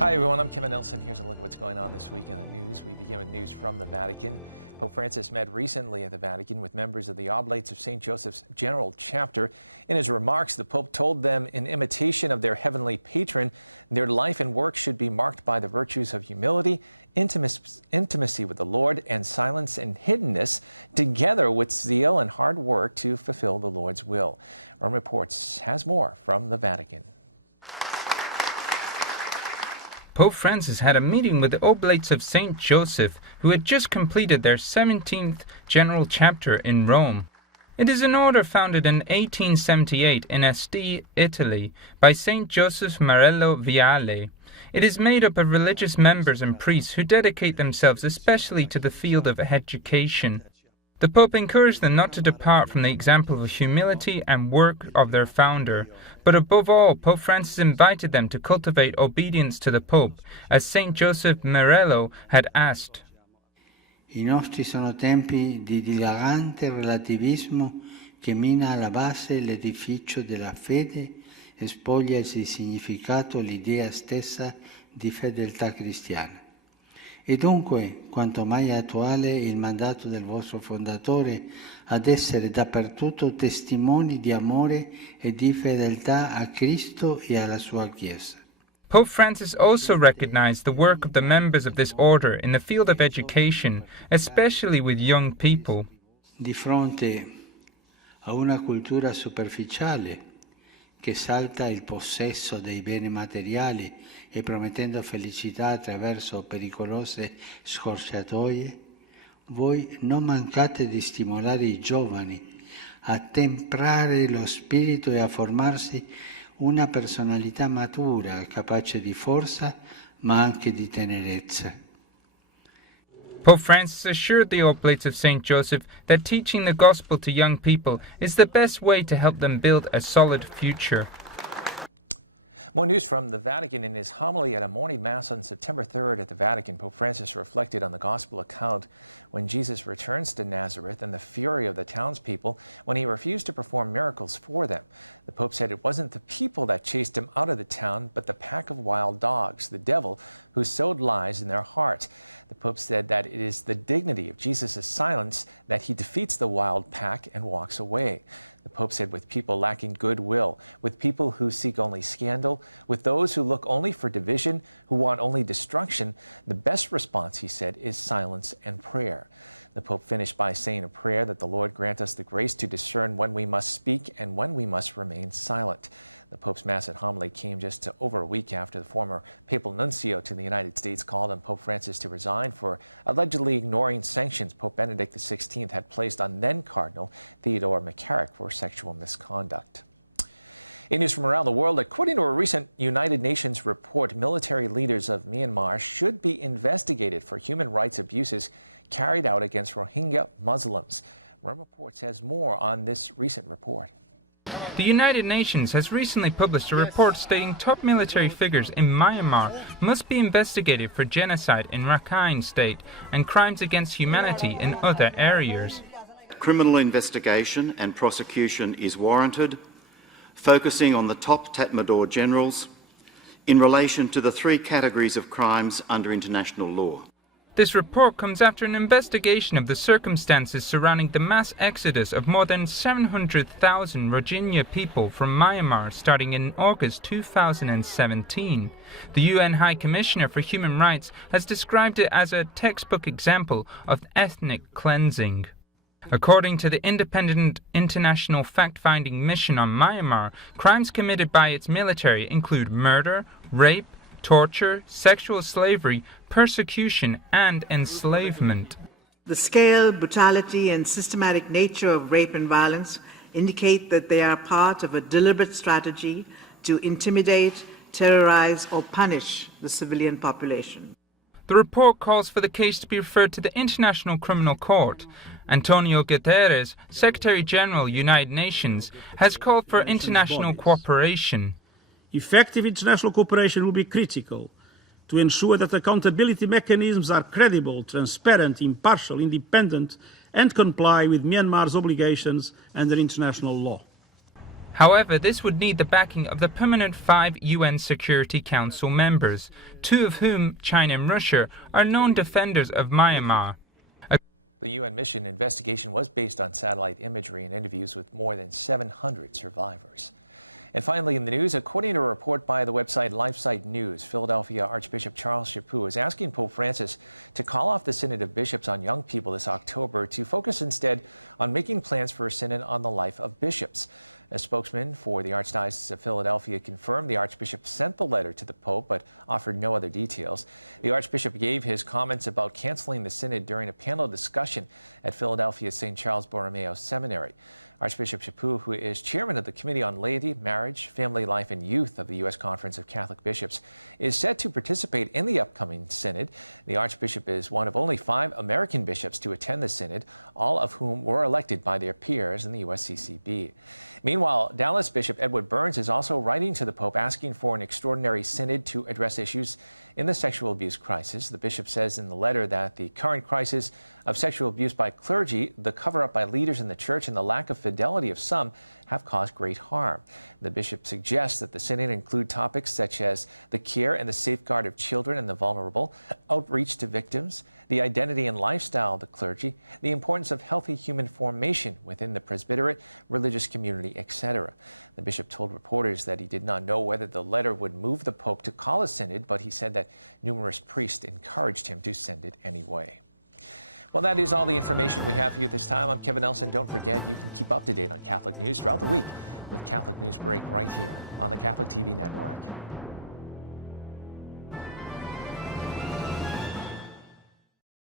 Hi everyone, I'm Kevin Nelson. Here's a look at what's going on this week in the news. We begin with news from the Vatican. Pope Francis met recently at the Vatican with members of the Oblates of St. Joseph's General Chapter. In his remarks, the Pope told them, in imitation of their heavenly patron, their life and work should be marked by the virtues of humility, intimacy with the Lord, and silence and hiddenness, together with zeal and hard work to fulfill the Lord's will. Rome Reports has more from the Vatican. Pope Francis had a meeting with the Oblates of St. Joseph, who had just completed their 17th General Chapter in Rome. It is an order founded in 1878 in Este, Italy, by St. Joseph Marello Viale. It is made up of religious members and priests who dedicate themselves especially to the field of education. The Pope encouraged them not to depart from the example of humility and work of their founder, but above all, Pope Francis invited them to cultivate obedience to the Pope, as St. Joseph Marello had asked. I nostri sono tempi di dilagante relativismo che mina alla base l'edificio della fede e spoglia di significato l'idea stessa di fedeltà cristiana. E dunque, quanto mai attuale il mandato del vostro fondatore ad essere dappertutto testimoni di amore e di fedeltà a Cristo e alla sua Chiesa. Pope Francis also recognized the work of the members of this order in the field of education, especially with young people. Di fronte a una cultura superficiale che salta il possesso dei beni materiali e promettendo felicità attraverso pericolose scorciatoie, voi non mancate di stimolare i giovani a temprare lo spirito e a formarsi una personalità matura, capace di forza ma anche di tenerezza. Pope Francis assured the Oblates of St. Joseph that teaching the gospel to young people is the best way to help them build a solid future. More news from the Vatican. In his homily at a morning mass on September 3rd at the Vatican, Pope Francis reflected on the gospel account when Jesus returns to Nazareth and the fury of the townspeople when he refused to perform miracles for them. The Pope said it wasn't the people that chased him out of the town, but the pack of wild dogs, the devil, who sowed lies in their heart. The Pope said that it is the dignity of Jesus' silence that he defeats the wild pack and walks away. The Pope said with people lacking goodwill, with people who seek only scandal, with those who look only for division, who want only destruction, the best response, he said, is silence and prayer. The Pope finished by saying a prayer that the Lord grant us the grace to discern when we must speak and when we must remain silent. The Pope's Mass and homily came just over a week after the former papal nuncio to the United States called on Pope Francis to resign for allegedly ignoring sanctions Pope Benedict XVI had placed on then-Cardinal Theodore McCarrick for sexual misconduct. In news from around the world, according to a recent United Nations report, military leaders of Myanmar should be investigated for human rights abuses carried out against Rohingya Muslims. Rome Reports has more on this recent report. The United Nations has recently published a report stating top military figures in Myanmar must be investigated for genocide in Rakhine State and crimes against humanity in other areas. Criminal investigation and prosecution is warranted, focusing on the top Tatmadaw generals in relation to the three categories of crimes under international law. This report comes after an investigation of the circumstances surrounding the mass exodus of more than 700,000 Rohingya people from Myanmar starting in August 2017. The UN High Commissioner for Human Rights has described it as a textbook example of ethnic cleansing. According to the independent international fact-finding mission on Myanmar, crimes committed by its military include murder, rape, torture, sexual slavery, persecution, and enslavement. The scale, brutality, and systematic nature of rape and violence indicate that they are part of a deliberate strategy to intimidate, terrorize, or punish the civilian population. The report calls for the case to be referred to the International Criminal Court. Antonio Guterres, Secretary General, United Nations, has called for international cooperation. Effective international cooperation will be critical to ensure that accountability mechanisms are credible, transparent, impartial, independent, and comply with Myanmar's obligations under international law. However, this would need the backing of the permanent 5 UN Security Council members, 2 of whom, China and Russia, are known defenders of Myanmar. The UN mission investigation was based on satellite imagery and interviews with more than 700 survivors. And finally in the news, according to a report by the website LifeSite News, Philadelphia Archbishop Charles Chaput is asking Pope Francis to call off the Synod of Bishops on young people this October to focus instead on making plans for a synod on the life of bishops. A spokesman for the Archdiocese of Philadelphia confirmed the Archbishop sent the letter to the Pope but offered no other details. The Archbishop gave his comments about canceling the synod during a panel discussion at Philadelphia's St. Charles Borromeo Seminary. Archbishop Chaput, who is chairman of the Committee on Laity, Marriage, Family Life and Youth of the U.S. Conference of Catholic Bishops, is set to participate in the upcoming synod. The Archbishop is one of only 5 American bishops to attend the synod, all of whom were elected by their peers in the USCCB. Meanwhile, Dallas Bishop Edward Burns is also writing to the Pope asking for an extraordinary synod to address issues in the sexual abuse crisis. The bishop says in the letter that the current crisis of sexual abuse by clergy, the cover-up by leaders in the church, and the lack of fidelity of some have caused great harm. The bishop suggests that the synod include topics such as the care and the safeguard of children and the vulnerable, outreach to victims, the identity and lifestyle of the clergy, the importance of healthy human formation within the presbyterate, religious community, etc. The bishop told reporters that he did not know whether the letter would move the Pope to call a synod, but he said that numerous priests encouraged him to send it anyway. Well, that is all the information we have for you this time. I'm Kevin Nelson. Don't forget, you can keep up to date on Catholic news throughout the week with Catholic Newsbreak right here on the Catholic TV network.